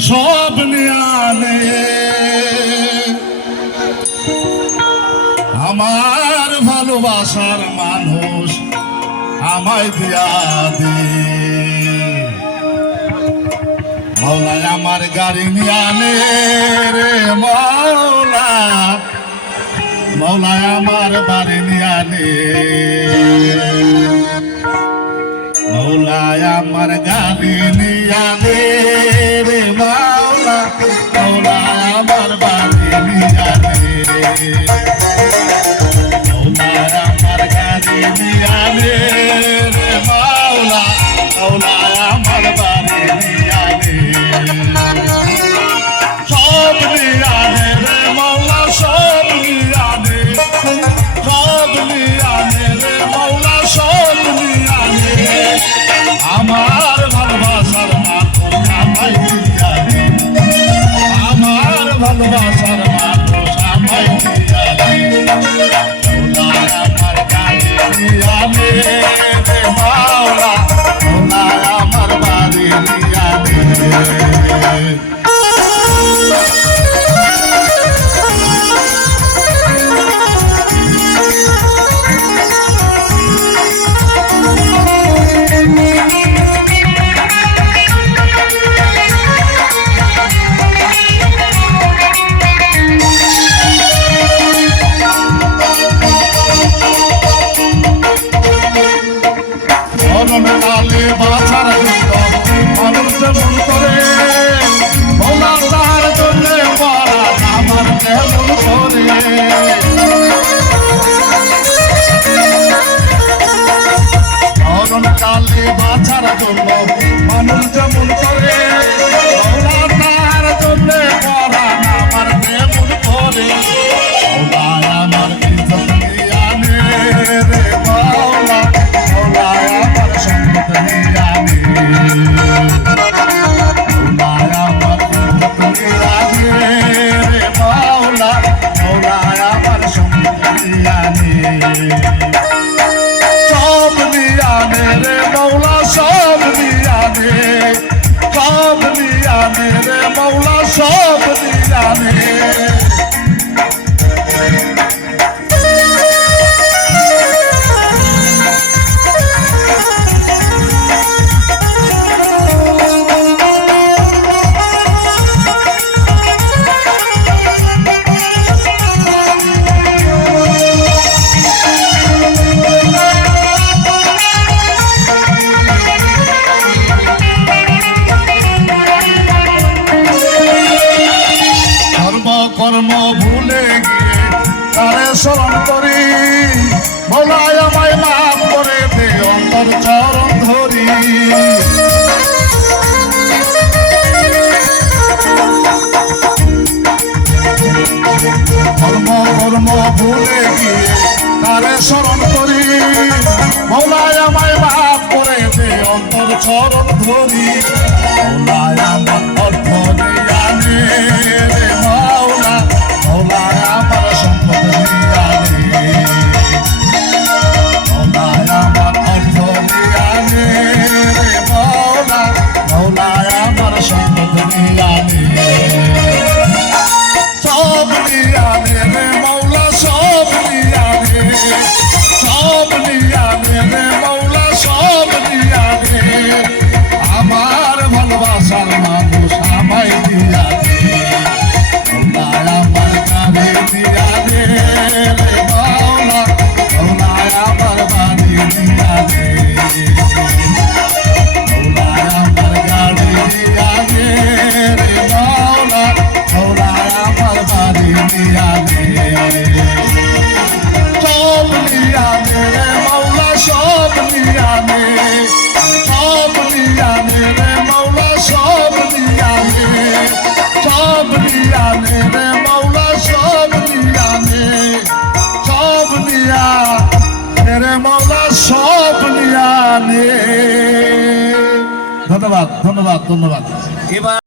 সব নিয়ালে আমার ভালোবাসার মানুষ আমায় দিয়া দি। মৌলায় আমার গাড়ি নিয়ানে মৌলায় আমার গাড়ি নিয়ানে রে মাওলা মৌলায় আমার বাড়ি নিয়ানে মৌলায় আমার গাড়ি নিয়ানে ভালোবাসার মানুষ আমায় দিয়ারে অনন্তকালে বাঁচার জন্য মানুষ যেমন করে তার জন্য সব নিয়ানে চরণ ধরি মৌলায় আমার অর্থ দিয়ানে রে মাওলা মৌলায় আমার সম্পদ দিয়ানে মৌলায় আমার অর্থ দিয়ানে রে মাওলা মৌলায় আমার সম্পদ দিয়ানে সব নিয়ানে রে মৌলা সব নিয়ানে সব নিয়ানে রে বাড়ি দিয়ানে সব নিয়ানে রে মৌলা সব নিয়ানে সব নিয়ানে রে মৌলা সব নিয়ানে সব নিয়ানে রে মৌলা সব নিয়ানে সব নিয়া রে মৌলা সব ধন্যবাদ ধন্যবাদ ধন্যবাদ। এবার